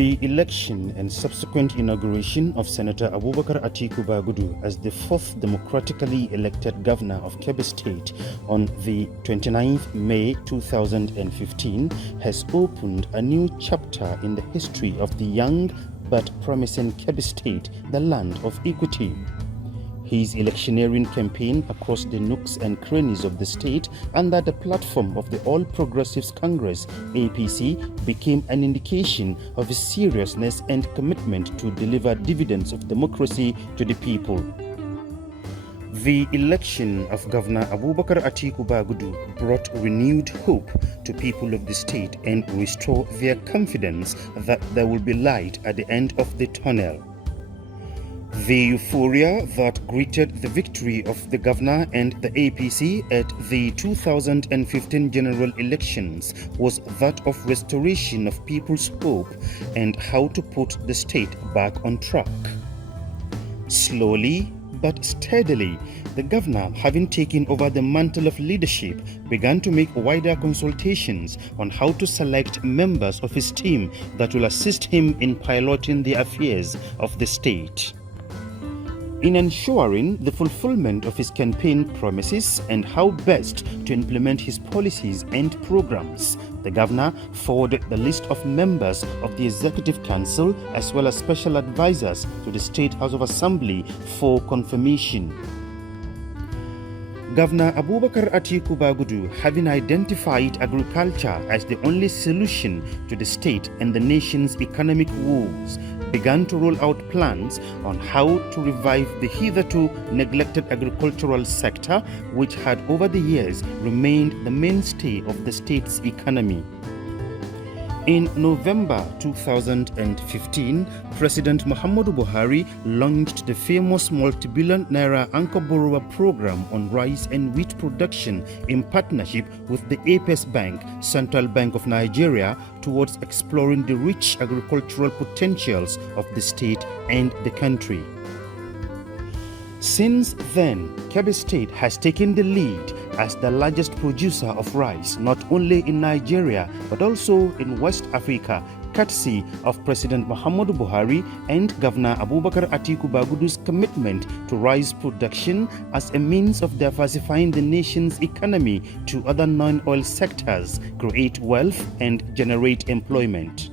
The election and subsequent inauguration of Senator Abubakar Atiku Bagudu as the fourth democratically elected governor of Kebbi State on the 29th May 2015 has opened a new chapter in the history of the young but promising Kebbi State, the land of equity. His electioneering campaign across the nooks and crannies of the state under the platform of the All Progressives Congress (APC) became an indication of his seriousness and commitment to deliver dividends of democracy to the people. The election of Governor Abubakar Atiku Bagudu brought renewed hope to people of the state and restored their confidence that there will be light at the end of the tunnel. The euphoria that greeted the victory of the governor and the APC at the 2015 general elections was that of restoration of people's hope and how to put the state back on track. Slowly but steadily, the governor, having taken over the mantle of leadership, began to make wider consultations on how to select members of his team that will assist him in piloting the affairs of the state. In ensuring the fulfillment of his campaign promises and how best to implement his policies and programs, the governor forwarded the list of members of the Executive Council as well as special advisors to the State House of Assembly for confirmation. Governor Abubakar Atiku Bagudu, having identified agriculture as the only solution to the state and the nation's economic woes, began to roll out plans on how to revive the hitherto neglected agricultural sector, which had over the years remained the mainstay of the state's economy. In November 2015, President Muhammadu Buhari launched the famous multi-billion naira anchor borrower program on rice and wheat production in partnership with the Apex Bank, Central Bank of Nigeria, towards exploring the rich agricultural potentials of the state and the country. Since then, Kebbi State has taken the lead as the largest producer of rice not only in Nigeria but also in West Africa, courtesy of President Muhammadu Buhari and Governor Abubakar Atiku Bagudu's commitment to rice production as a means of diversifying the nation's economy to other non-oil sectors, create wealth and generate employment.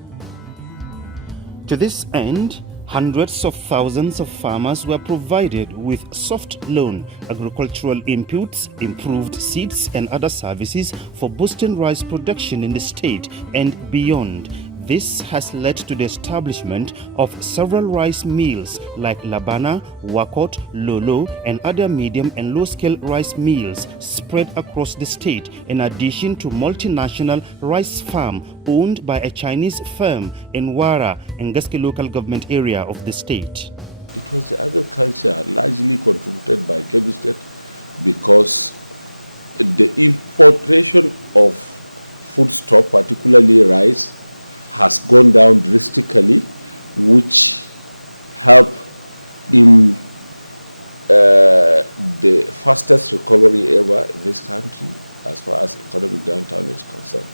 To this end, hundreds of thousands of farmers were provided with soft loan agricultural inputs, improved seeds and other services for boosting rice production in the state and beyond. This has led to the establishment of several rice mills like Labana, Wakot, Lolo, and other medium and low-scale rice mills spread across the state, in addition to multinational rice farm owned by a Chinese firm in Wara, Ngaski local government area of the state. It was the agriculture largely contributed by Kebbi State because the importation of foodstuff, particularly rice, has gone down drastically, which help in the fastest recovery ever in this country as far as economic downturn is concerned.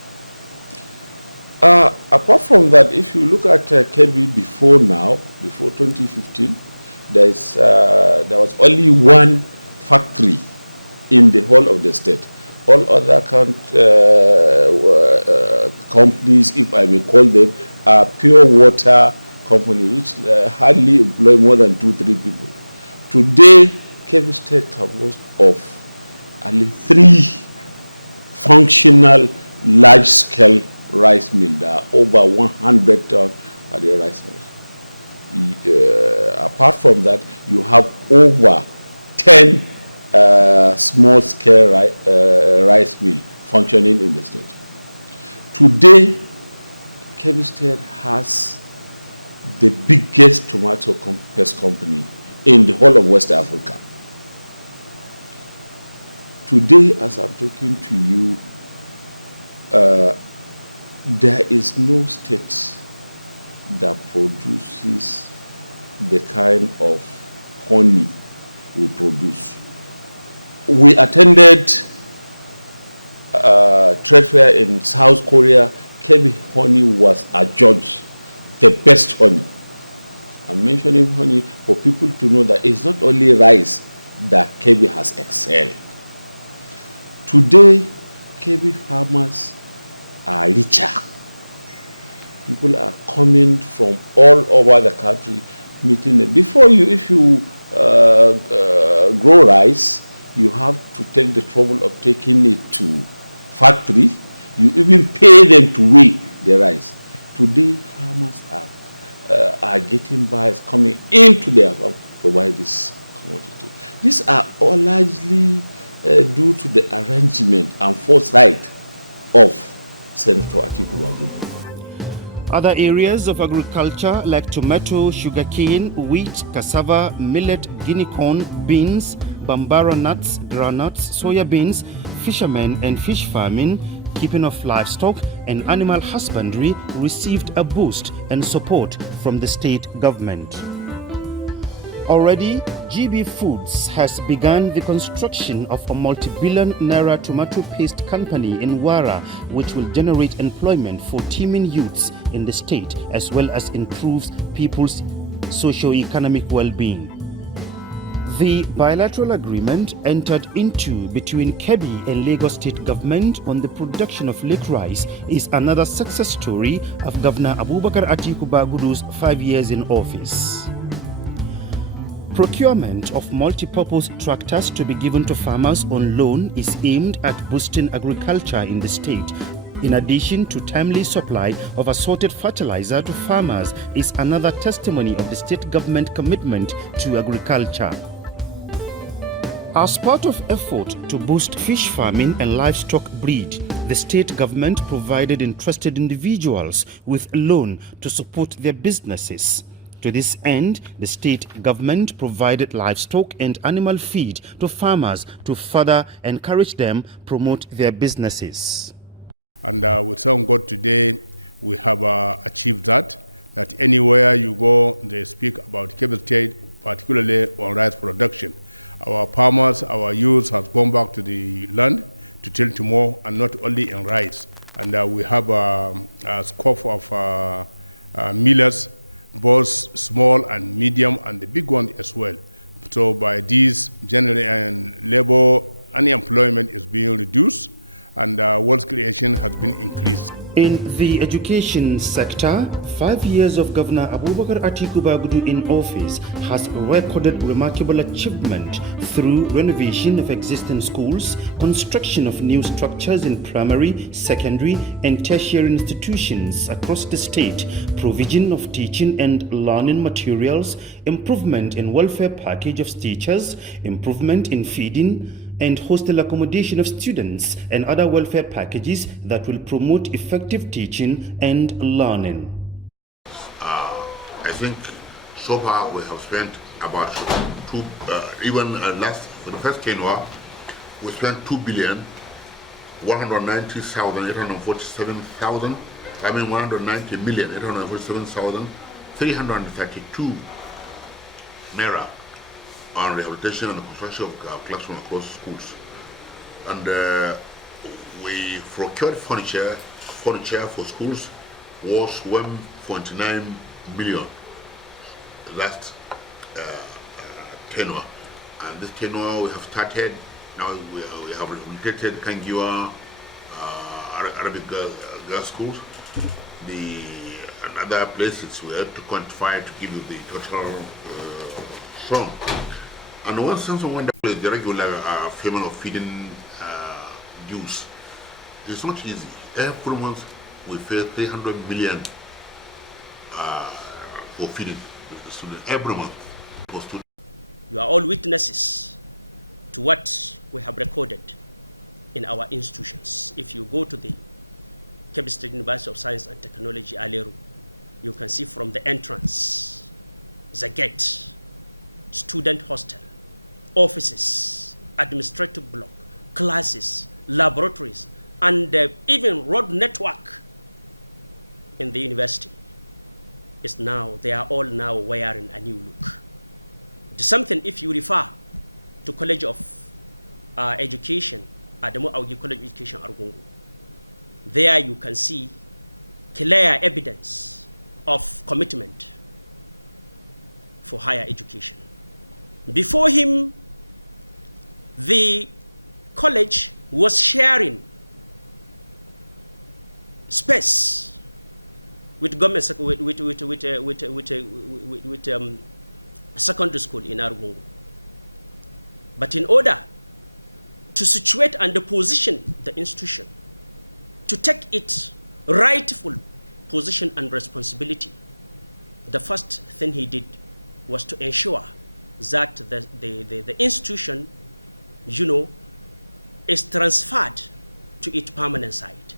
Apart from that, if you look at Kebbi before 2015, there was only one factory in the whole of the state. All other companies, if I may call them, are pure water companies, which hardly employ more than 2-3 people. Today, Kebbi State composed of only 3 functional large-scale rice mills. There are over 100 ton of the rice mills. Apart from that, you have over 10 small-scale rice mill functioning in the state. Today, Kebbi State has the biggest tomato paste company in the whole of West Africa. Today, as I'm talking to you, there is no state that produces the kind of honey we produce. We attended a trade fair in South Korea. Kebbi honey was adjudged the best honey. I'm mentioning honey for people to know that it's not only rice that Kebbi has excelled. Today, Kebbi farmers are richer. People are coming from all over the country meeting it. Before you, if you grow rice, you have to take the trouble of taking it to factory. You even pay them to weigh the rice. Today, farmers are getting buyers coming into their farm to buy this commodity. These are all largely due to the arrangement and foresight of Senator Atiku Bagudu. Other areas of agriculture like tomato, sugarcane, wheat, cassava, millet, guinea corn, beans, bambara nuts, groundnuts, soya beans, fishermen and fish farming, keeping of livestock and animal husbandry received a boost and support from the state government. Already, GB Foods has begun the construction of a multi-billion naira tomato paste company in Wara, which will generate employment for teeming youths in the state as well as improves people's socio-economic well-being. The bilateral agreement entered into between Kebbi and Lagos State government on the production of lake rice is another success story of Governor Abubakar Atiku Bagudu's 5 years in office. Procurement of multi-purpose tractors to be given to farmers on loan is aimed at boosting agriculture in the state. In addition to timely supply of assorted fertilizer to farmers is another testimony of the state government commitment to agriculture. As part of effort to boost fish farming and livestock breed, the state government provided interested individuals with a loan to support their businesses. To this end, the state government provided livestock and animal feed to farmers to further encourage them promote their businesses. And with some God today, we have achieved that anywhere you go, they speak about Kebbi State, particularly on rice production. Our farmers, our youth has gone back to the land to till tomorrow, and not only in rice. And we have a scope of millers, both small and medium and the big one as well. So by these, generally, and labor unemployment is being reduced and wealth creation has been increased. In the education sector, 5 years of Governor Abubakar Atiku Bagudu in office has recorded remarkable achievement through renovation of existing schools, construction of new structures in primary, secondary, and tertiary institutions across the state, provision of teaching and learning materials, improvement in welfare package of teachers, improvement in feeding, and hostel accommodation of students and other welfare packages that will promote effective teaching and learning. I think so far we have spent about for the first tenure, we spent 190,847,332 naira on rehabilitation and the construction of classrooms across schools. And we procured furniture for schools was 1.9 million last tenure. And this tenure we have started, now we have rehabilitated Kangiwa Arabic girls schools, and other places we have to quantify to give you the total sum. And one something wonderful is the regular payment of feeding dues. It's not easy. Every month we pay 300 million for feeding the students every month for students. You are all witnesses to what we have recorded in our institutions. If you go to the Kebbi State University of Science and Technology, Aleru, you can see from the entrance, the gate, student hostel, offices, administrative block, classes, laboratories, and even road network in the university is now, they are all now wearing a new look. It's something if you refer to College of Education, Adamu Augi College of Education Argungu, there you can see clear evidence of commitment for higher education. Before him, the college was sharing space with government secondary school in Argungu. But in order to situate and position the institution, to take its rightful position and responsibility, the first thing he did was to ensure that the institution, is transferred to its permanent site.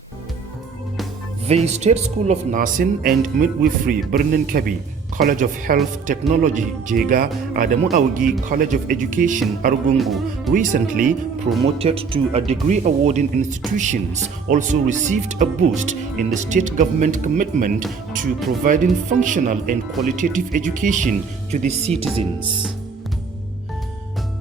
The State School of Nursing and Midwifery, Birnin Kebbi, College of Health Technology, Jega, Adamu Awigi College of Education, Argungu, recently promoted to a degree-awarding institutions, also received a boost in the state government commitment to providing functional and qualitative education to the citizens.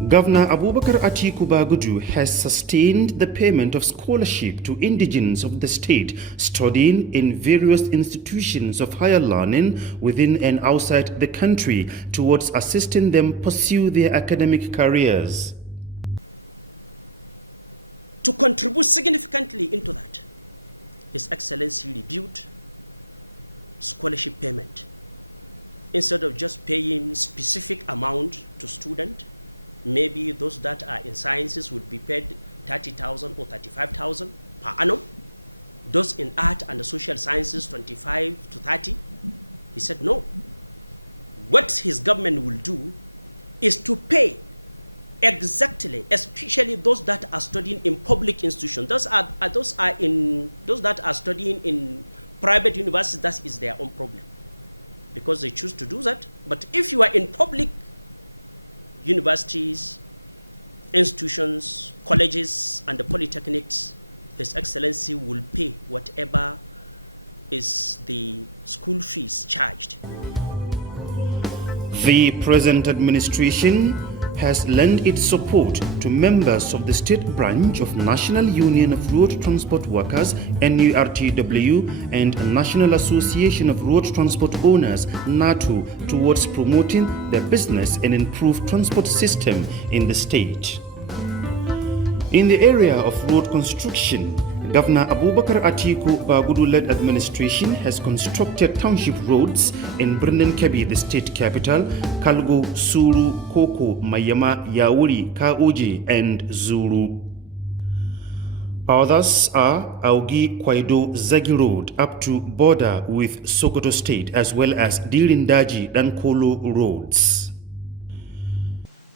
Governor Abubakar Atiku Bagudu has sustained the payment of scholarship to indigents of the state studying in various institutions of higher learning within and outside the country towards assisting them pursue their academic careers. To contribute significantly into that, His Excellency reviewed scholarship payment. Instead of just paying specific amount to student, maybe those that are in sciences would be paid 30,000 or 35,000 per annum. Those in art and social sciences, 25 to 30. He said no. What his government will do is to pay exactly, especially those that are studying in public institutions. Those that are studying in private universities, that is their own problem, because they choose to do that. But if you are in public universities, institutions, colleges, and the polytechnics, His Excellency will pay whatever is the school fees charged. The present administration has lent its support to members of the state branch of National Union of Road Transport Workers, NURTW, and National Association of Road Transport Owners, NATO, towards promoting the business and improved transport system in the state. In the area of road construction, Governor Abubakar Atiku Bagudu-led administration has constructed township roads in Birnin Kebbi, the state capital, Kalgo, Suru, Koko, Mayama, Yauri, Kaoje, and Zuru. Others are Augi Kwaido Zagi Road up to border with Sokoto State, as well as Dirindaji Dankolo roads.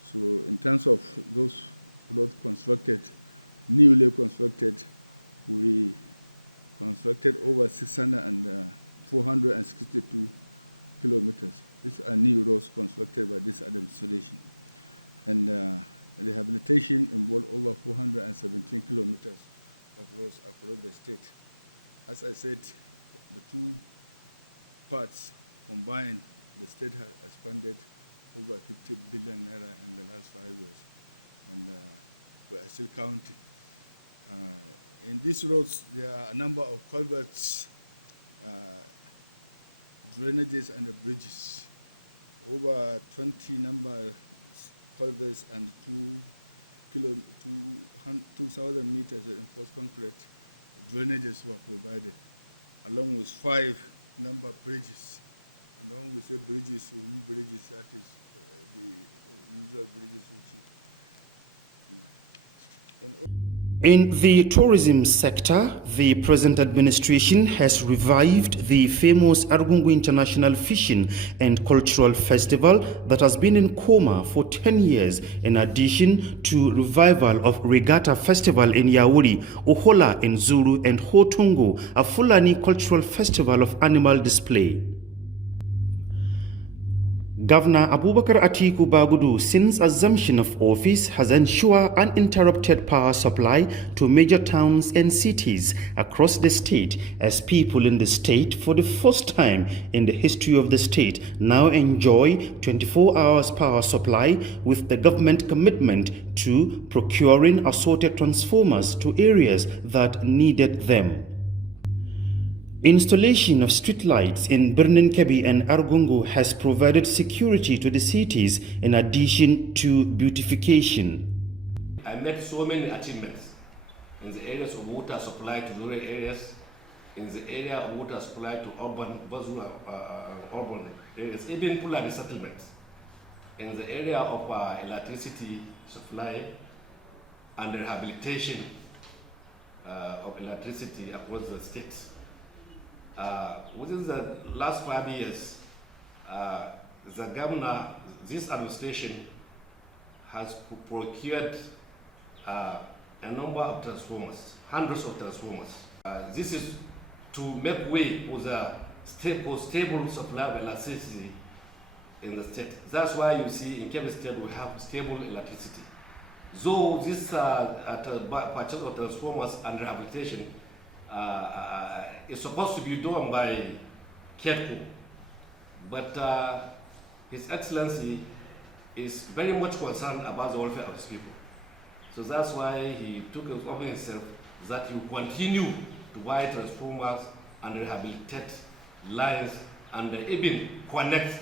So in terms of those roads constructed, newly constructed, we constructed over 462 kilometers. These are new roads constructed by this administration. And rehabilitation involved over 417 kilometers of roads across the state. As I said, the two parts combined, the state has expanded over 50 billion naira in the last 5 years. And we are still counting. In these roads, there are a number of culverts, drainages, and bridges. Over 20 number culverts and 2,000 meters of reinforced concrete drainages were provided, along with 5 number bridges. And when we say bridges, we mean bridges, that is the usual bridges which is. In the tourism sector, the present administration has revived the famous Argungu International Fishing and Cultural Festival that has been in coma for 10 years, in addition to revival of Regatta Festival in Yauri, Ohola in Zulu, and Hotungo, a Fulani cultural festival of animal display. Governor Abubakar Atiku Bagudu, since assumption of office, has ensured uninterrupted power supply to major towns and cities across the state, as people in the state, for the first time in the history of the state, now enjoy 24 hours power supply, with the government commitment to procuring assorted transformers to areas that needed them. Installation of streetlights in Birnin Kebbi and Argungu has provided security to the cities in addition to beautification. I made so many achievements in the areas of water supply to rural areas, in the area of water supply to urban areas, even Pulari settlements, in the area of electricity supply and rehabilitation of electricity across the state. Within the last 5 years, the governor, this administration has procured a number of transformers, hundreds of transformers. This is to make way for the stable supply of electricity in the state. That's why you see in Kebbi State we have stable electricity. Though this purchase of transformers and rehabilitation is supposed to be done by KEDCO, but His Excellency is very much concerned about the welfare of his people. So that's why he took it upon himself that he will continue to buy transformers and rehabilitate lines and even connect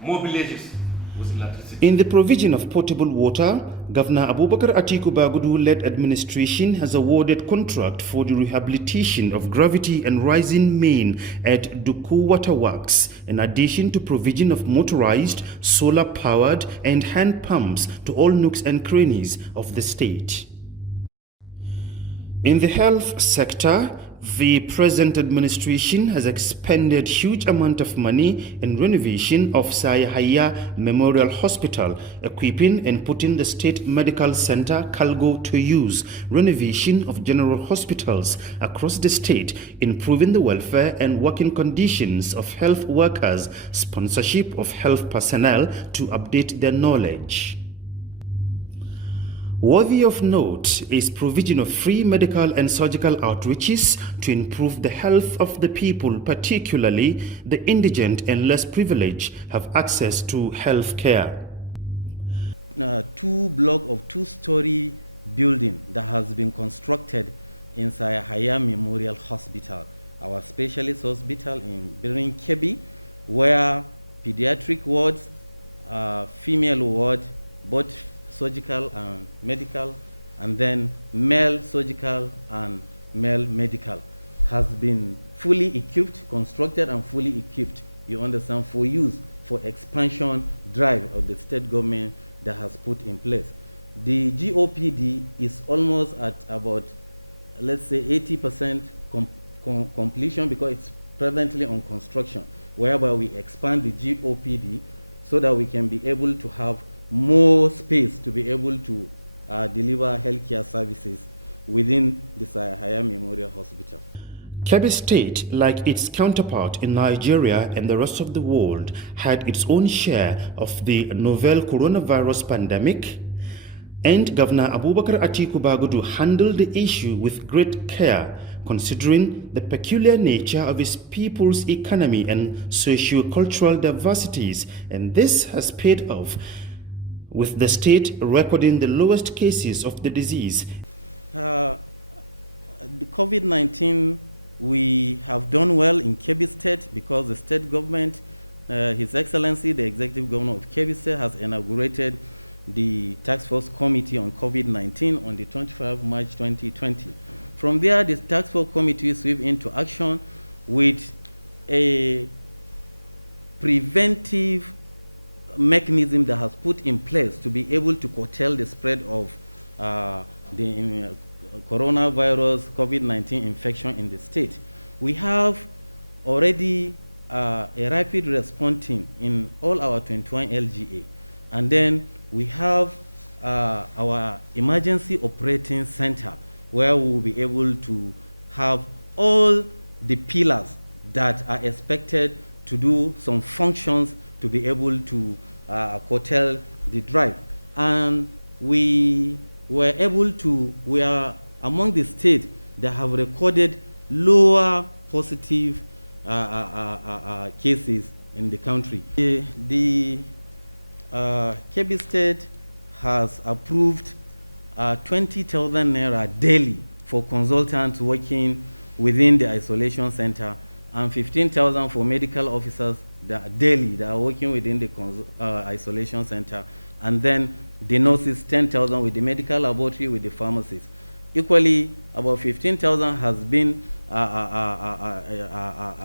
more villages with electricity. In the provision of potable water, Governor Abubakar Atiku Bagudu-led administration has awarded contract for the rehabilitation of gravity and rising main at Duku Water Works, in addition to provision of motorized, solar-powered and hand pumps to all nooks and crannies of the state. In the health sector, the present administration has expended huge amount of money in renovation of Sayahaya Memorial Hospital, equipping and putting the State Medical Center Kalgo to use, renovation of general hospitals across the state, improving the welfare and working conditions of health workers, sponsorship of health personnel to update their knowledge. Worthy of note is provision of free medical and surgical outreaches to improve the health of the people, particularly the indigent and less privileged, have access to health care. Two block of two-story building that has been constructed inside Sayahaya Memorial Hospital, our specialist hospital in Birnin Kebbi, where pediatric wards, female ward, both surgical and medical, and then male surgical and male medical has been fully equipped, constructed and fully equipped, you understand, for use for expansion drive of the state government that has put in place. The GOPD is almost at about, let's say, 80% completion because it's presently on construction, whereby we expand the GOPD so that we can be able to have more space to be able to deliver healthcare services within the Sayahaya Memorial Hospital. Kebbi State, like its counterpart in Nigeria and the rest of the world, had its own share of the novel coronavirus pandemic, and Governor Abubakar Atiku Bagudu handled the issue with great care, considering the peculiar nature of his people's economy and socio-cultural diversities, and this has paid off, with the state recording the lowest cases of the disease. The COVID-19, we have done well in Kebbi State because the state government, His Excellency, the Executive Governor of Kebbi State, has inaugurated the Task Force Committee on COVID-19 on the 25th of March 2020. From there, the Task Force Committee swept into action with a preventive mechanism that has put in place to be able to curtail the spread of the coronavirus COVID-19 infection in the state. We have already a rapid response team in all our 21 LGA, and then we have our emergency operating center where we will be able to have all the pillars that are expected to do some functions to be able to curtail the drive. And we were able to, we are among the states that have recorded lower positive cases in the country. The Kebbi State has approved 20,000 naira daily for consultants working within the isolation center, and 15,000 for medical officers daily that are working within the isolation center, and then the nurses 10,000 with the medical laboratory, with the pharmacies. Equally, about 15,000 has been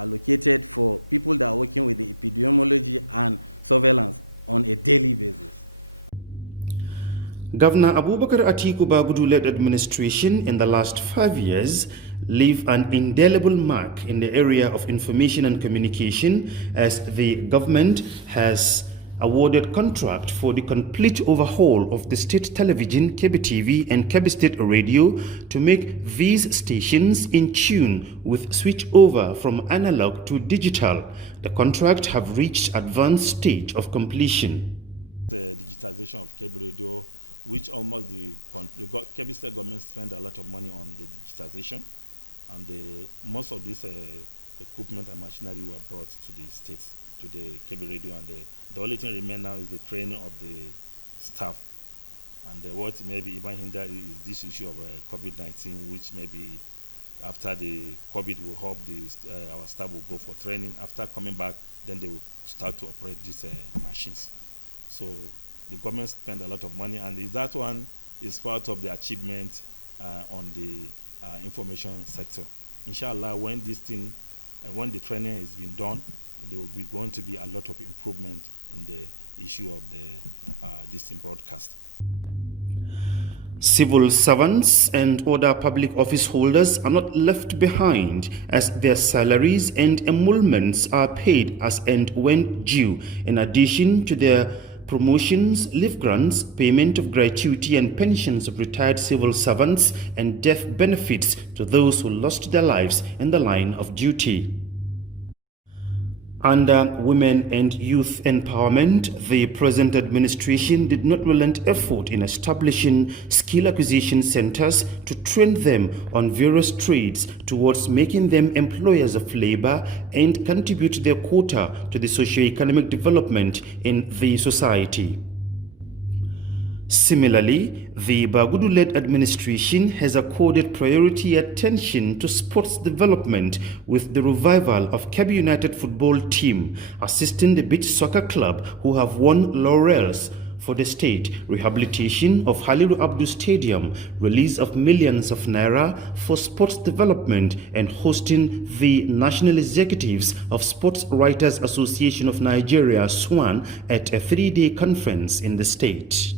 allocated for people that are working with the epidemiology and surveillance on a daily basis. Governor Abubakar Atiku Bagudu-led administration in the last 5 years leave an indelible mark in the area of information and communication, as the government has awarded contract for the complete overhaul of the state television, Kebbi TV and Kebbi State Radio to make these stations in tune with switch over from analog to digital. The contract have reached advanced stage of completion. The digitization of Kebbi Radio, which almost the Kebbi State government spent a lot of money on the digitization, and most of this equipment and machinery were brought to the states, to the Kebbi Radio, and the only thing remaining now is the training of the staff. And what maybe even hinder is this issue of COVID-19, which maybe after the COVID, we hope our staff will go for training. After coming back, then they will start to operate these machines. So the government spent a lot of money, and that one is part of the achievement on the information sector. Inshallah, when this thing, when the training has been done, there will be going to be a lot of improvement in the issue of the this broadcast. Civil servants and other public office holders are not left behind, as their salaries and emoluments are paid as and when due, in addition to their promotions, leave grants, payment of gratuity and pensions of retired civil servants, and death benefits to those who lost their lives in the line of duty. Under women and youth empowerment, the present administration did not relent effort in establishing skill acquisition centers to train them on various trades towards making them employers of labor and contribute their quota to the socio-economic development in the society. Similarly, the Bagudu-led administration has accorded priority attention to sports development with the revival of Kebbi United football team, assisting the beach soccer club who have won laurels for the state, rehabilitation of Haliru Abdu Stadium, release of millions of naira for sports development, and hosting the National Executives of Sports Writers Association of Nigeria, SWAN, at a 3-day conference in the state.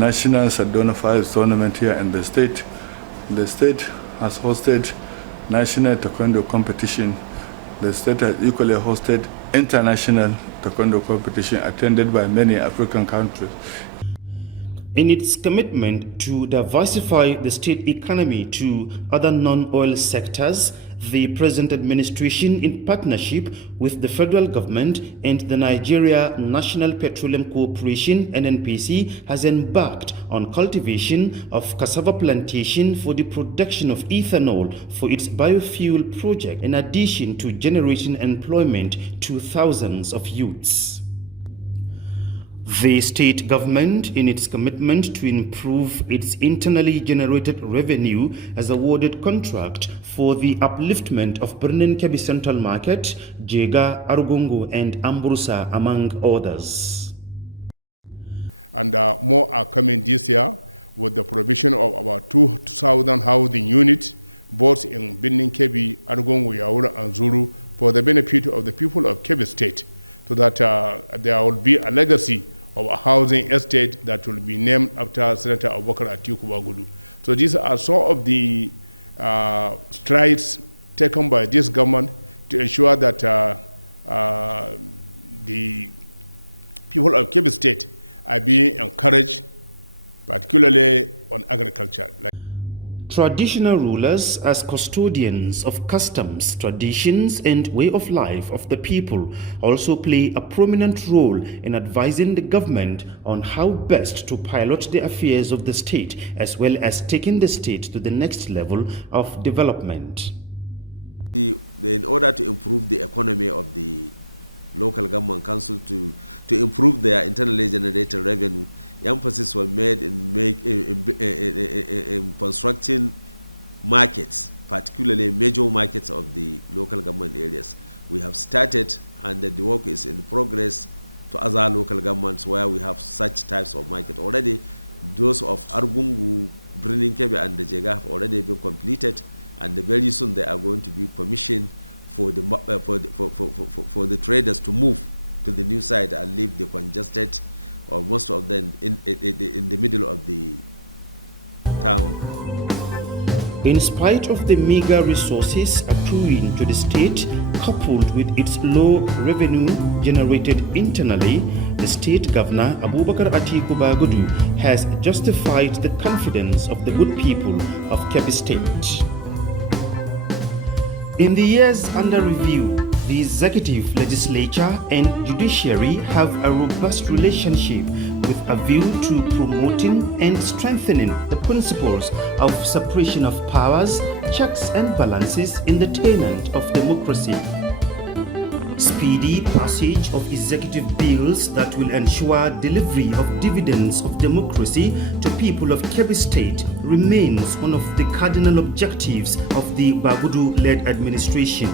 National Sadona Fires tournament here in the state. The state has hosted national taekwondo competition. The state has equally hosted international taekwondo competition attended by many African countries. In its commitment to diversify the state economy to other non-oil sectors, the present administration, in partnership with the federal government and the Nigeria National Petroleum Corporation (NNPC), has embarked on cultivation of cassava plantation for the production of ethanol for its biofuel project, in addition to generating employment to thousands of youths. The state government, in its commitment to improve its internally generated revenue, has awarded contract for the upliftment of Birnin Kebbi Central Market, Jega, Argungu and Amburusa, among others. And more are coming this year with the provision of about 2,000 housing units, both in Birnin Kebbi, Argungu, Yaura and Zulu, for the benefit of the people of Kebbi State, so that there will be a legacy of a housing estate that will be named after Senator Abubakar Atiku Bagudu. So these are some of the strides taken by this government to ensure that the people of Kebbi State are being encouraged, particularly on agriculture. Traditional rulers, as custodians of customs, traditions, and way of life of the people, also play a prominent role in advising the government on how best to pilot the affairs of the state, as well as taking the state to the next level of development. In order to improve the economy of the local government council, to improve their internally generated revenue, emphasis was made in constructing markets, particularly major markets of the local government areas. We have started, and the work is in progress to other local governments where we have such types of market already. Those of Argungu, Birnin Kebbi, and the Jega have already been completed, and very soon they are going to be commissioned for the traders to move to the new site and leave the congested, or most of them in the middle of the town. In spite of the meager resources accruing to the state, coupled with its low revenue generated internally, the state governor Abubakar Atiku Bagudu has justified the confidence of the good people of Kebbi State. In the years under review, the executive, legislature, and judiciary have a robust relationship with a view to promoting and strengthening the principles of separation of powers, checks and balances in the tenant of democracy. Speedy passage of executive bills that will ensure delivery of dividends of democracy to people of Kebbi State remains one of the cardinal objectives of the Bagudu-led administration.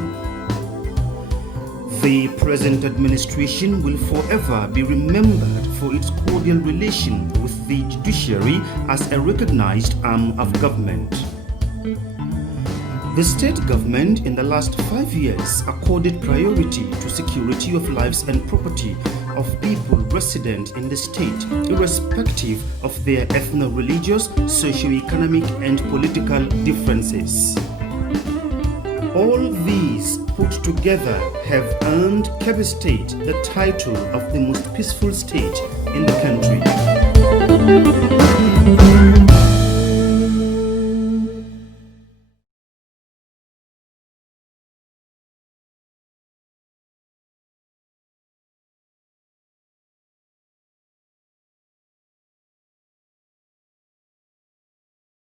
The present administration will forever be remembered for its cordial relation with the judiciary as a recognized arm of government. The state government in the last 5 years accorded priority to security of lives and property of people resident in the state, irrespective of their ethno-religious, socio-economic, and political differences. All these put together have earned Kebbi State the title of the most peaceful state in the country.